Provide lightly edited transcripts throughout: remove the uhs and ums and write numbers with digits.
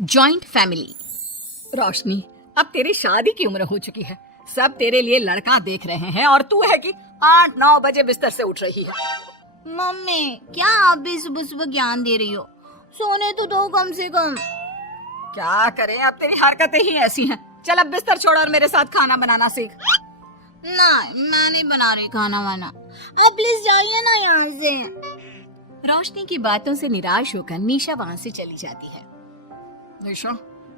Joint family. रोशनी, अब तेरी शादी की उम्र हो चुकी है, सब तेरे लिए लड़का देख रहे हैं और तू है कि 8-9 बजे बिस्तर से उठ रही है। मम्मी, क्या आप भी सुबह सुबह ज्ञान दे रही हो? सोने तो दो कम से कम। क्या करें, अब तेरी हरकतें ही ऐसी हैं। चल अब बिस्तर छोड़ और मेरे साथ खाना बनाना सीख। ना, मैं नहीं बना रही खाना वाना। आप प्लीज जाइए ना यहाँ से। रोशनी की बातों से निराश होकर निशा वहाँ से चली जाती है। निशा,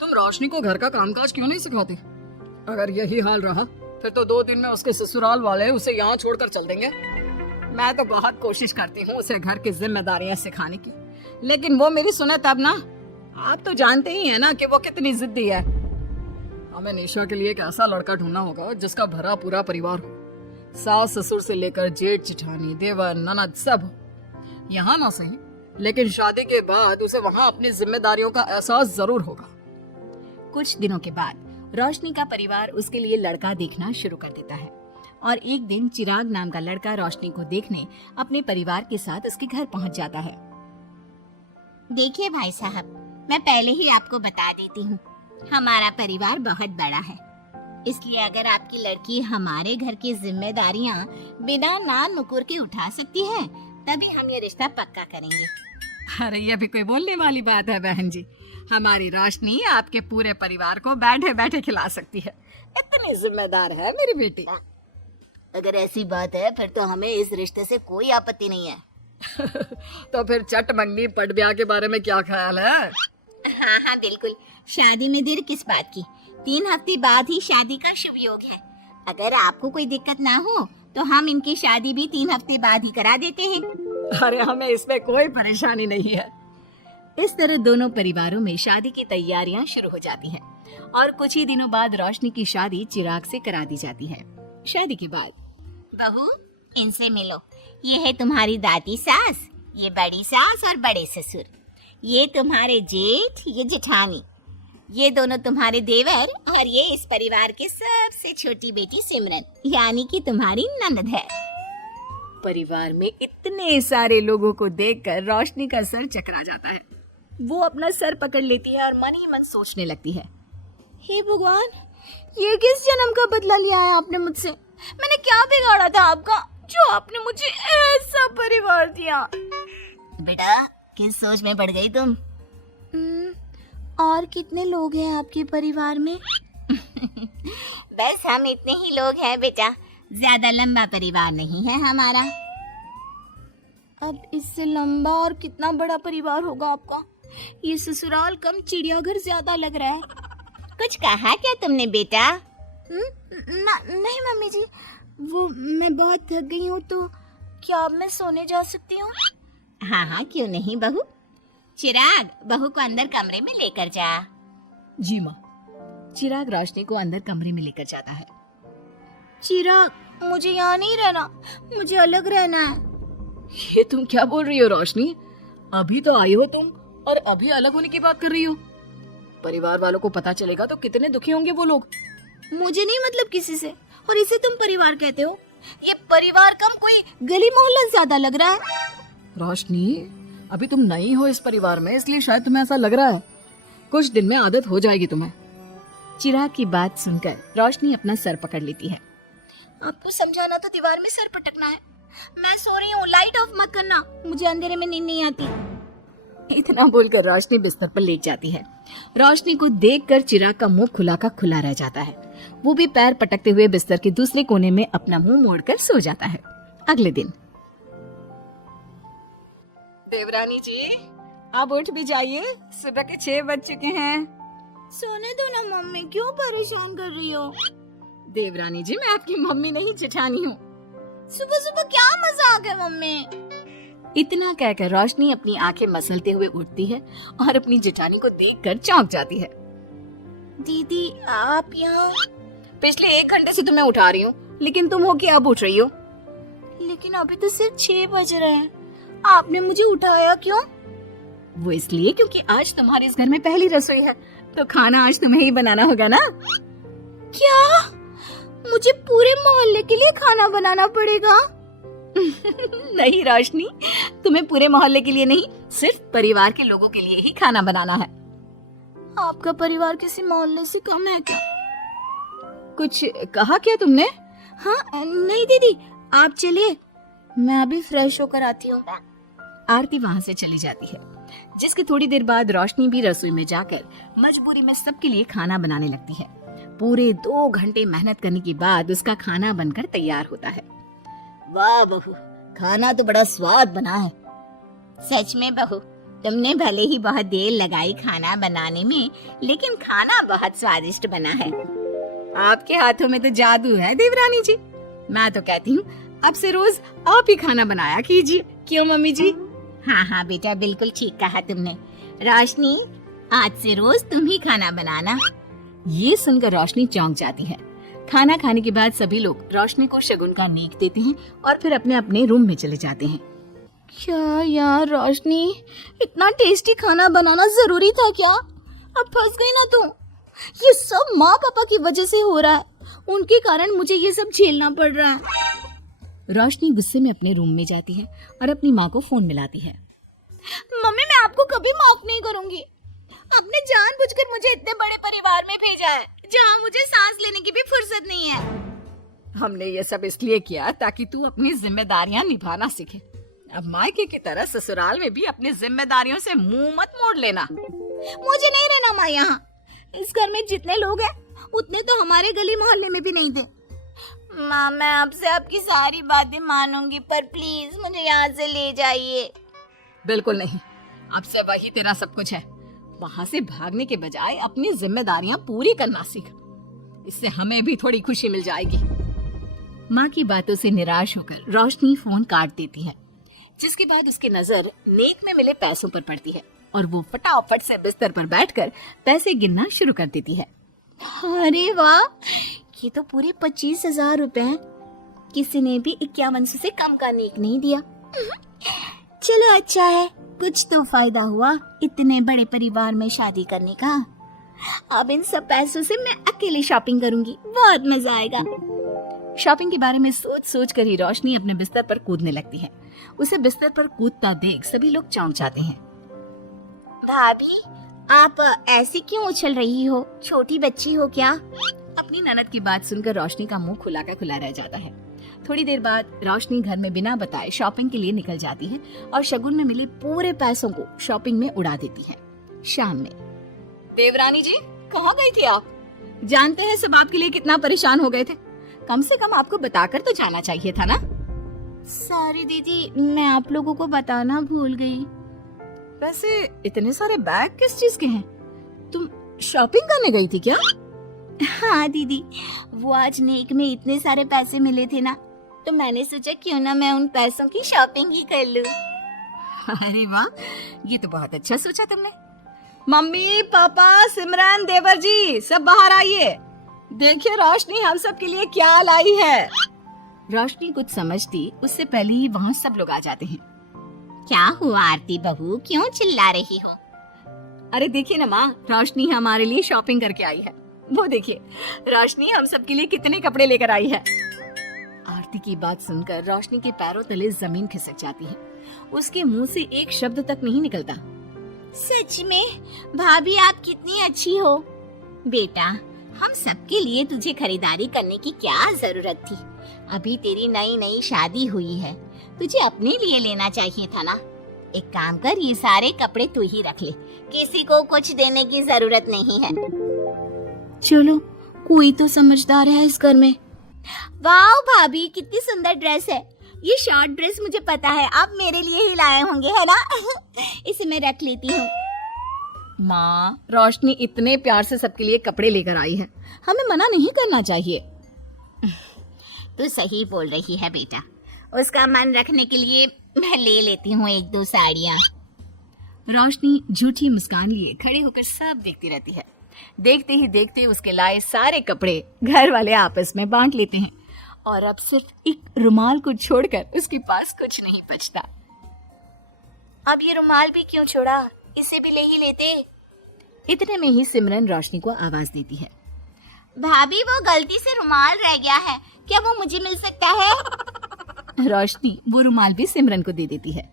तुम रोशनी को घर का कामकाज क्यों नहीं सिखाती? अगर यही हाल रहा फिर तो 2 दिन में उसके ससुराल वाले उसे यहाँ छोड़कर चल देंगे। मैं तो बहुत कोशिश करती हूँ उसे घर की जिम्मेदारियाँ सिखाने की, लेकिन वो मेरी सुने तब ना। आप तो जानते ही हैं ना कि वो कितनी जिद्दी है। हमें निशा के लिए एक ऐसा लड़का ढूंढना होगा जिसका भरा पूरा परिवार हो, सास ससुर से लेकर जेठ जेठानी देवर ननद सब। यहाँ ना सही, लेकिन शादी के बाद उसे वहाँ अपनी जिम्मेदारियों का एहसास जरूर होगा। कुछ दिनों के बाद रोशनी का परिवार उसके लिए लड़का देखना शुरू कर देता है और एक दिन चिराग नाम का लड़का रोशनी को देखने अपने परिवार के साथ उसके घर पहुंच जाता है। देखिए भाई साहब, मैं पहले ही आपको बता देती हूँ, हमारा परिवार बहुत बड़ा है, इसलिए अगर आपकी लड़की हमारे घर की जिम्मेदारियाँ बिना नान नुकुर के उठा सकती है तभी हम ये रिश्ता पक्का करेंगे। अरे ये भी कोई बोलने वाली बात है बहन जी। हमारी रोशनी आपके पूरे परिवार को बैठे बैठे खिला सकती है, इतनी जिम्मेदार है मेरी बेटी। अगर ऐसी बात है फिर तो हमें इस रिश्ते से कोई आपत्ति नहीं है। तो फिर चट मंगनी पट ब्याह के बारे में क्या ख्याल है? हाँ हाँ बिल्कुल, शादी में देर किस बात की, 3 हफ्ते बाद ही शादी का शुभ योग है। अगर आपको कोई दिक्कत ना हो तो हम इनकी शादी भी 3 हफ्ते बाद ही करा देते हैं। अरे हमें इसमें कोई परेशानी नहीं है। इस तरह दोनों परिवारों में शादी की तैयारियां शुरू हो जाती हैं और कुछ ही दिनों बाद रोशनी की शादी चिराग से करा दी जाती है। शादी के बाद, बहू इनसे मिलो, ये है तुम्हारी दादी सास, ये बड़ी सास और बड़े ससुर, ये तुम्हारे जेठ, ये जेठानी, ये दोनों तुम्हारे देवर और ये इस परिवार के सबसे छोटी बेटी सिमरन, यानी कि तुम्हारी ननद है। परिवार में इतने सारे लोगों को देखकर रोशनी का सर चकरा जाता है। वो अपना सर पकड़ लेती है और मन ही मन सोचने लगती है, हे भगवान, ये किस जन्म का बदला लिया है आपने मुझसे? मैंने क्या बिगाड़ा था आपका जो आपने मुझे ऐसा परिवार दिया? बेटा, किस सोच में पड़ गई तुम? और कितने लोग हैं आपके परिवार में? बस हम इतने ही लोग हैं बेटा, ज्यादा लंबा परिवार नहीं है हमारा। अब इससे लंबा और कितना बड़ा परिवार होगा आपका? ये ससुराल कम चिड़ियाघर ज्यादा लग रहा है। कुछ कहा क्या तुमने बेटा? नहीं मम्मी जी, वो मैं बहुत थक गई हूँ, तो क्या अब मैं सोने जा सकती हूँ? हाँ हाँ क्यों नहीं बहू। चिराग, बहू को अंदर कमरे में लेकर जा। जी माँ। चिराग रोशनी को अंदर कमरे में लेकर जाता है। चिराग, मुझे यहाँ नहीं रहना, मुझे अलग रहना है। ये तुम क्या बोल रही हो रोशनी? अभी तो आई हो तुम और अभी अलग होने की बात कर रही हो। परिवार वालों को पता चलेगा तो कितने दुखी होंगे वो लोग। मुझे नहीं मतलब किसी से, और इसे तुम परिवार कहते हो? ये परिवार कम कोई गली मोहल्ला ज्यादा लग रहा है। रोशनी, अभी तुम नई हो इस परिवार में, इसलिए शायद तुम्हें ऐसा लग रहा है। कुछ दिन में आदत हो जाएगी तुम्हें। चिराग की बात सुनकर रोशनी अपना सर पकड़ लेती है। आपको समझाना तो दीवार में सर पटकना है। मैं सो रही हूँ, लाइट ऑफ मत करना, मुझे अंधेरे में नींद नहीं आती। इतना बोलकर रोशनी बिस्तर पर लेट जाती है। रोशनी को देखकर चिराग का मुंह खुला का खुला रह जाता है। वो भी पैर पटकते हुए बिस्तर के दूसरे कोने में अपना मुंह मोड़कर सो जाता है। अगले दिन, देवरानी जी, आप उठ भी जाइए, सुबह के 6 बज चुके हैं। सोने दो ना मम्मी, क्यों परेशान कर रही हो? देवरानी जी, मैं आपकी मम्मी नहीं जेठानी हूँ। सुबह सुबह क्या मजाक है मम्मी? इतना कहकर रोशनी अपनी आंखें मसलते हुए उठती है और अपनी जेठानी को देखकर चौंक जाती है। दीदी, आप यहाँ? पिछले 1 घंटे से तुम्हें उठा रही हूँ, लेकिन तुम हो कि अब उठ रही हो? लेकिन अभी तो सिर्फ 6 बज रहे हैं, आपने मुझे उठाया क्यों? वो इसलिए क्योंकि आज तुम्हारे इस घर में पहली रसोई है, तो खाना आज तुम्हें ही बनाना होगा ना। क्या? मुझे पूरे मोहल्ले के लिए खाना बनाना पड़ेगा? नहीं रोशनी, तुम्हें पूरे मोहल्ले के लिए नहीं, सिर्फ परिवार के लोगों के लिए ही खाना बनाना है। आपका परिवार किसी मोहल्ले से कम है क्या? कुछ कहा क्या तुमने? हाँ नहीं दीदी, आप चलिए, मैं अभी फ्रेश होकर आती हूँ। आरती वहाँ से चली जाती है, जिसके थोड़ी देर बाद रोशनी भी रसोई में जाकर मजबूरी में सबके लिए खाना बनाने लगती है। पूरे 2 घंटे मेहनत करने के बाद उसका खाना बनकर तैयार होता है। वाह बहू, खाना तो बड़ा स्वाद बना है। सच में बहू, तुमने भले ही बहुत देर लगाई खाना बनाने में, लेकिन खाना बहुत स्वादिष्ट बना है। आपके हाथों में तो जादू है देवरानी जी। मैं तो कहती हूँ अब से रोज आप ही खाना बनाया कीजिए। क्यों मम्मी जी? हाँ हाँ बेटा, बिल्कुल ठीक कहा तुमने। रोशनी, आज से रोज तुम ही खाना बनाना। ये सुनकर रोशनी चौंक जाती है। खाना खाने के बाद सभी लोग रोशनी को शगुन का नेक देते हैं और फिर अपने अपने रूम में चले जाते हैं। क्या यार रोशनी, इतना टेस्टी खाना बनाना जरूरी था क्या? अब फंस गई ना तू। ये सब माँ पापा की वजह से हो रहा है, उनके कारण मुझे ये सब झेलना पड़ रहा है। रोशनी गुस्से में अपने रूम में जाती है और अपनी माँ को फोन मिलाती है। मम्मी, मैं आपको कभी माफ नहीं करूंगी। आपने जानबूझकर मुझे इतने बड़े परिवार में भेजा है, जहाँ मुझे सांस लेने की भी फुर्सत नहीं है। हमने ये सब इसलिए किया ताकि तू अपनी जिम्मेदारियां निभाना सीखे। अब मायके की तरह ससुराल में भी अपनी जिम्मेदारियों से मुंह मत मोड़ लेना। मुझे नहीं रहना माँ यहाँ। इस घर में जितने लोग हैं, उतने तो हमारे गली मोहल्ले में भी नहीं थे। माँ, मैं आपसे आपकी सारी बातें मानूंगी, पर प्लीज मुझे यहाँ से ले जाइए। बिल्कुल नहीं, अब से वही तेरा सब कुछ है। वहाँ से भागने के बजाय अपनी जिम्मेदारियां पूरी करना सीख। इससे हमें भी थोड़ी खुशी मिल जाएगी। माँ की बातों से निराश होकर रोशनी फोन काट देती है, जिसके बाद उसकी नजर नेक में मिले पैसों पर पड़ती है और वो फटाफट से बिस्तर पर बैठकर पैसे गिनना शुरू कर देती है। अरे वाह, ये तो पूरे 25,000 रुपए हैं। किसी ने भी 5100 से कम का नेक नहीं दिया। चलो अच्छा है, कुछ तो फायदा हुआ इतने बड़े परिवार में शादी करने का। अब इन सब पैसों से मैं अकेले शॉपिंग करूंगी, बहुत मजा आएगा। शॉपिंग के बारे में सोच सोच कर ही रोशनी अपने बिस्तर पर कूदने लगती है। उसे बिस्तर पर कूदता देख सभी लोग चौंक जाते हैं। भाभी, आप ऐसे क्यों उछल रही हो? छोटी बच्ची हो क्या? अपनी ननद की बात सुनकर रोशनी का मुंह खुला का खुला रह जाता है। थोड़ी देर बाद रोशनी घर में बिना बताए शॉपिंग के लिए निकल जाती है और शगुन में मिले पूरे पैसों को शॉपिंग में उड़ा देती है। शाम में, देवरानी जी कहाँ गई थी आप? जानते हैं सब आपके लिए कितना परेशान हो गए थे। कम से कम आपको बताकर तो जाना चाहिए था ना। सॉरी दीदी, मैं आप लोगों को बताना भूल गई। वैसे इतने सारे बैग किस चीज के हैं? तुम शॉपिंग करने गई थी क्या? हाँ दीदी, वो आज नेक में इतने सारे पैसे मिले थे ना, तो मैंने सोचा क्यों ना मैं उन पैसों की शॉपिंग ही कर लूं। अरे वाह, ये तो बहुत अच्छा सोचा तुमने। मम्मी, पापा, सिमरन, देवर जी सब बाहर आइए। देखिए रोशनी हम सब के लिए क्या लाई है। रोशनी कुछ समझती उससे पहले ही वहाँ सब लोग आ जाते हैं। क्या हुआ आरती बहू, क्यों चिल्ला रही हो? अरे देखिए ना माँ, रोशनी हमारे लिए शॉपिंग करके आई है। वो देखिए रोशनी हम सब के लिए कितने कपड़े लेकर आई है। आरती की बात सुनकर रोशनी के पैरों तले जमीन खिसक जाती है। उसके मुंह से एक शब्द तक नहीं निकलता। सच में भाभी, आप कितनी अच्छी हो। बेटा, हम सबके लिए तुझे खरीदारी करने की क्या जरूरत थी? अभी तेरी नई नई शादी हुई है, तुझे अपने लिए लेना चाहिए था ना। एक काम कर, ये सारे कपड़े तू ही रख ले, किसी को कुछ देने की जरूरत नहीं है। चलो, कोई तो समझदार है इस घर में। वाह भाभी, कितनी सुंदर ड्रेस है। ये शॉर्ट ड्रेस मुझे पता है आप मेरे लिए ही लाए होंगे, है ना? इसे मैं रख लेती हूँ। माँ, रोशनी इतने प्यार से सबके लिए कपड़े लेकर आई है, हमें मना नहीं करना चाहिए। तू सही बोल रही है बेटा, उसका मन रखने के लिए मैं ले लेती हूँ 1-2 साड़ियाँ। रोशनी झूठी मुस्कान लिए खड़े होकर सब देखती रहती है। देखते ही देखते उसके लाए सारे कपड़े घर वाले आपस में बांट लेते हैं और अब सिर्फ एक रुमाल को छोड़कर उसके पास कुछ नहीं बचता। अब ये रुमाल भी क्यों छोड़ा, इसे भी ले ही लेते। इतने में ही सिमरन रोशनी को आवाज देती है। भाभी, वो गलती से रुमाल रह गया है, क्या वो मुझे मिल सकता है? रोशनी वो रुमाल भी सिमरन को दे देती है।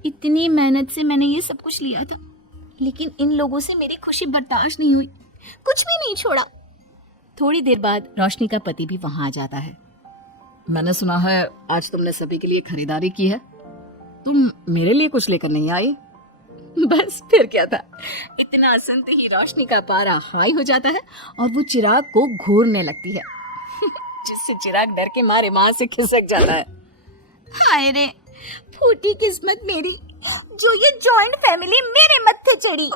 इतनी मेहनत से मैंने ये सब कुछ लिया था, लेकिन इन लोगों से मेरी खुशी बर्दाश्त नहीं हुई, कुछ भी नहीं छोड़ा। थोड़ी देर बाद रोशनी का पति भी वहां आ जाता है। मैंने सुना है आज तुमने सभी के लिए खरीदारी की है। तुम मेरे लिए कुछ लेकर नहीं आई? बस फिर क्या था, इतना सुनते ही रोशनी का पारा हाई हो जाता है और वो चिराग को घूरने लगती है, जिससे चिराग डर के मारे वहां से खिसक जाता है। हाय रे, फूटी किस्मत मेरी, जो ये जॉइंट फैमिली मेरे मत्थे चढ़ी।